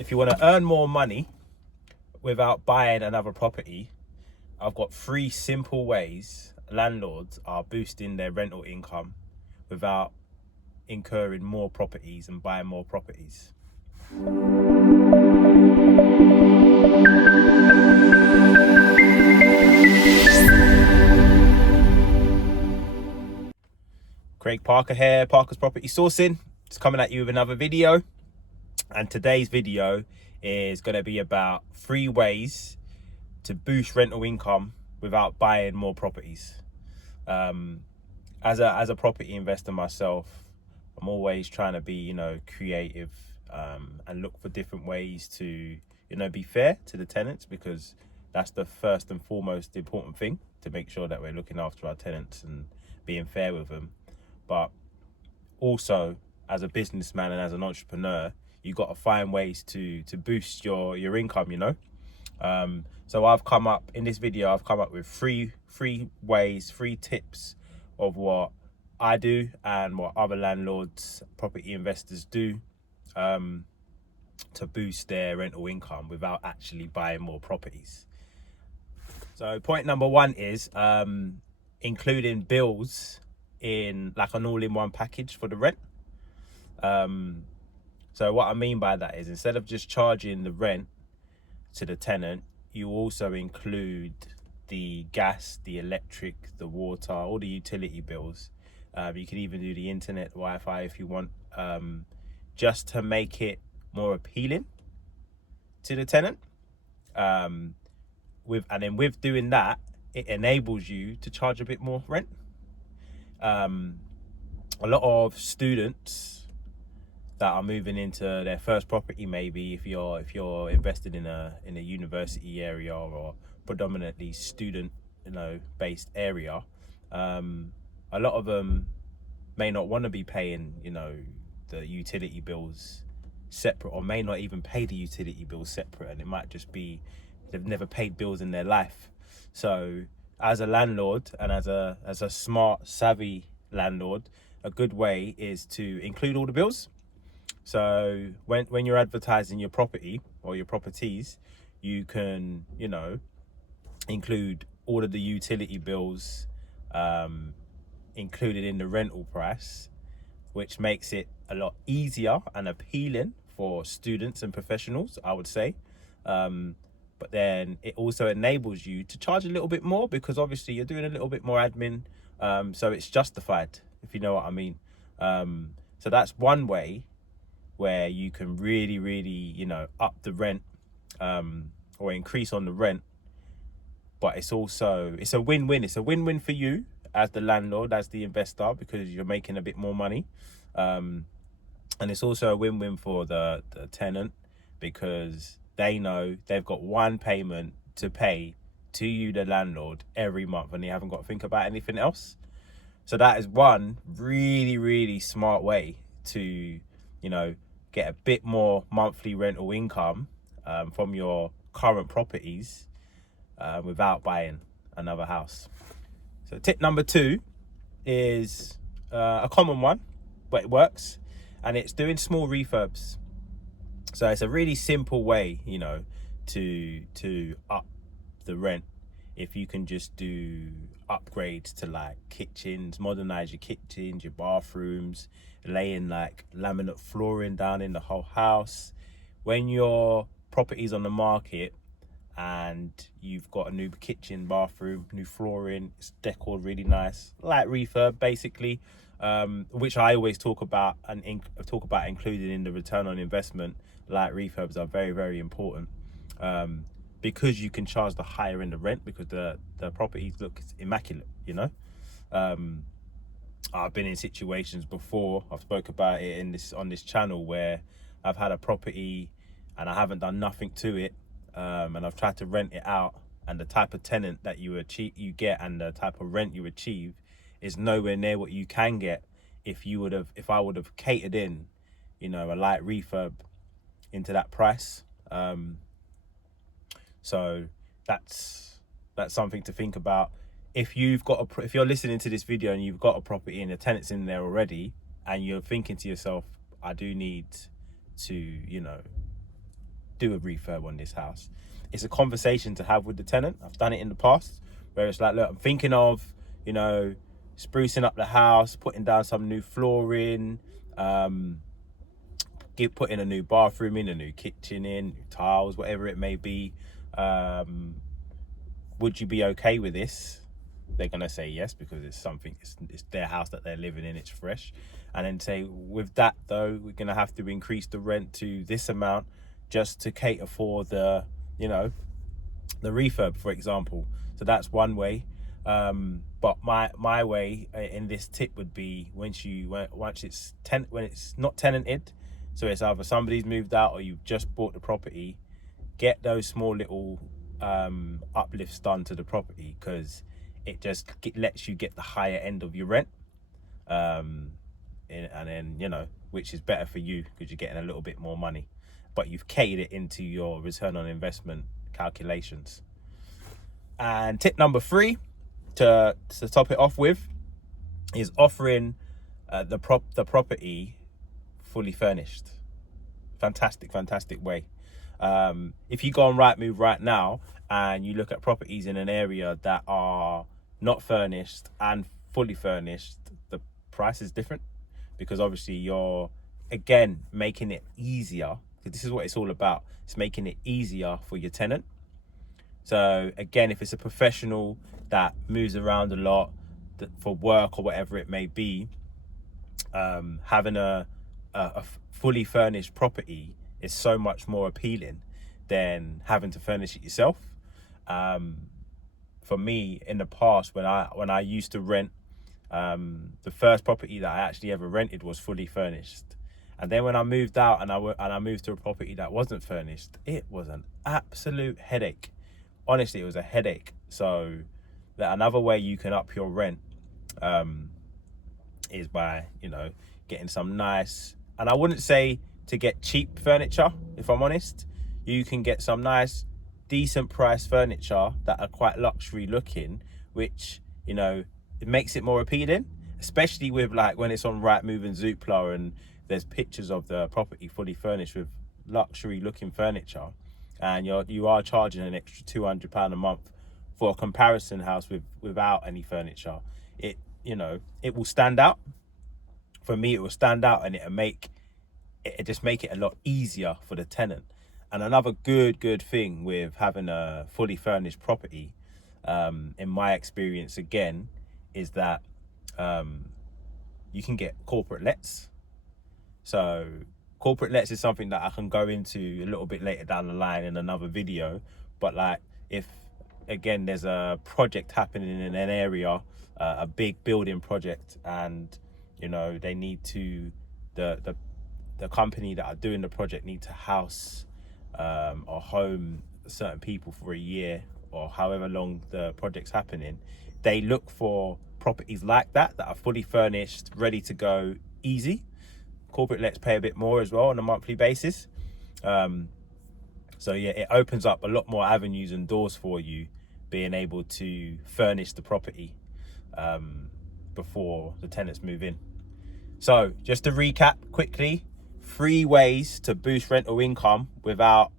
if you want to earn more money without buying another property, I've got 3 simple ways landlords are boosting their rental income without incurring more properties and buying more properties. Craig Parker here, Parker's Property Sourcing. Just coming at you with another video. And today's video is going to be about 3 ways to boost rental income without buying more properties. As a property investor myself, I'm always trying to be, creative and look for different ways to, be fair to the tenants, because that's the first and foremost important thing, to make sure that we're looking after our tenants and being fair with them. But also, as a businessman and as an entrepreneur, you got to find ways to boost your income, So I've come up with three ways, 3 tips of what I do and what other landlords, property investors do to boost their rental income without actually buying more properties. So point number 1 is including bills in like an all-in-one package for the rent. So what I mean by that is, instead of just charging the rent to the tenant, you also include the gas, the electric, the water, all the utility bills. You can even do the internet, Wi-Fi if you want, just to make it more appealing to the tenant. With doing that, it enables you to charge a bit more rent. A lot of students that are moving into their first property, maybe if you're invested in a university area or predominantly student based area, a lot of them may not want to be paying the utility bills separate, or may not even pay the utility bills separate, and it might just be they've never paid bills in their life. So as a landlord, and as a smart, savvy landlord, a good way is to include all the bills. So when you're advertising your property or your properties, you can include all of the utility bills included in the rental price, which makes it a lot easier and appealing for students and professionals, I would say. But then it also enables you to charge a little bit more, because obviously you're doing a little bit more admin, so it's justified, if you know what I mean. So that's one way where you can really up the rent or increase on the rent. But it's a win-win. It's a win-win for you as the landlord, as the investor, because you're making a bit more money. And it's also a win-win for the tenant, because they know they've got one payment to pay to you, the landlord, every month, and they haven't got to think about anything else. So that is one really smart way to, get a bit more monthly rental income from your current properties without buying another house. So tip number 2 is a common one, but it works, and it's doing small refurbs. So it's a really simple way, to up the rent. If you can just do upgrades to like kitchens, modernize your kitchens, your bathrooms, laying like laminate flooring down in the whole house. When your property's on the market and you've got a new kitchen, bathroom, new flooring, it's decorated really nice, like refurb basically, which I always talk about including in the return on investment. Like refurbs are very important, because you can charge the higher end of rent, because the properties look immaculate. I've been in situations before, I've spoke about it on this channel, where I've had a property and I haven't done nothing to it, and I've tried to rent it out, and the type of tenant that you get and the type of rent you achieve is nowhere near what you can get if I would have catered in a light refurb into that price. So that's something to think about. If you're listening to this video and you've got a property and the tenant's in there already, and you're thinking to yourself, I do need to do a refurb on this house. It's a conversation to have with the tenant. I've done it in the past where it's like, look, I'm thinking of, you know, sprucing up the house, putting down some new flooring, putting a new bathroom in, a new kitchen in, new tiles, whatever it may be. Would you be okay with this? They're gonna say yes, because it's something, it's their house that they're living in, it's fresh. And then say, with that though, we're gonna have to increase the rent to this amount just to cater for the, you know, the refurb, for example. So that's one way. But my way in this tip would be, when it's not tenanted, so it's either somebody's moved out or you've just bought the property, get those small little uplifts done to the property, because it just lets you get the higher end of your rent, and then, you know, which is better for you because you're getting a little bit more money, but you've catered it into your return on investment calculations. And tip number 3 to top it off with is offering the property fully furnished. Fantastic way. If you go on Rightmove right now and you look at properties in an area that are not furnished and fully furnished, the price is different, because obviously you're, again, making it easier. This is what it's all about. It's making it easier for your tenant. So again, if it's a professional that moves around a lot for work or whatever it may be, having a fully furnished property is so much more appealing than having to furnish it yourself. For me, in the past, when I used to rent, the first property that I actually ever rented was fully furnished. And then when I moved out and I moved to a property that wasn't furnished, it was an absolute headache. Honestly, it was a headache. So that another way you can up your rent is by, you know, getting some nice, and I wouldn't say to get cheap furniture, if I'm honest. You can get some nice, decent price furniture that are quite luxury looking, which, you know, it makes it more appealing, especially with, like, when it's on Rightmove and Zoopla and there's pictures of the property fully furnished with luxury looking furniture, and you are charging an extra £200 a month for a comparison house without any furniture. It, you know, it will stand out. For me, it will stand out, and it just make it a lot easier for the tenant. And another good thing with having a fully furnished property, in my experience again, is that you can get corporate lets. So corporate lets is something that I can go into a little bit later down the line in another video. But like, if again there's a project happening in an area, a big building project, and you know they need to, the company that are doing the project need to house or home certain people for a year or however long the project's happening, they look for properties like that are fully furnished, ready to go, easy. Corporate lets pay a bit more as well on a monthly basis. So yeah, it opens up a lot more avenues and doors for you being able to furnish the property before the tenants move in. So just to recap quickly, 3 ways to boost rental income without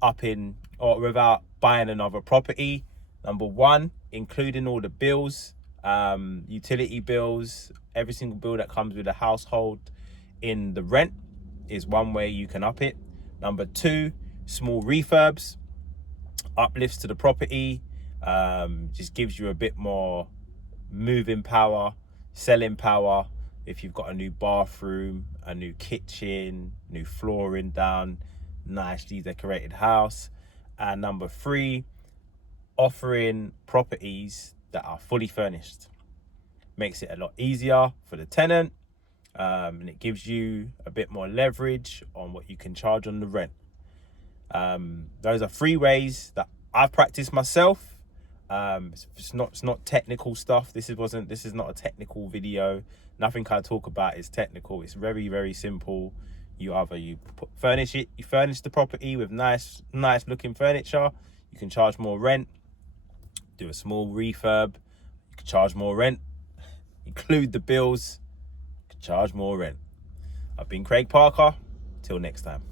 buying another property. Number 1, including all the bills, utility bills, every single bill that comes with a household in the rent is one way you can up it. Number 2, small refurbs, uplifts to the property, just gives you a bit more moving power, selling power. If you've got a new bathroom, a new kitchen, new flooring down, nicely decorated house. And number 3, offering properties that are fully furnished. Makes it a lot easier for the tenant, and it gives you a bit more leverage on what you can charge on the rent. Those are 3 ways that I've practiced myself. It's not technical stuff. This is not a technical video. Nothing I talk about is technical. It's very simple. You furnish the property with nice looking furniture, you can charge more rent. Do a small refurb, you can charge more rent. Include the bills, you can charge more rent. I've been Craig Parker. Till next time.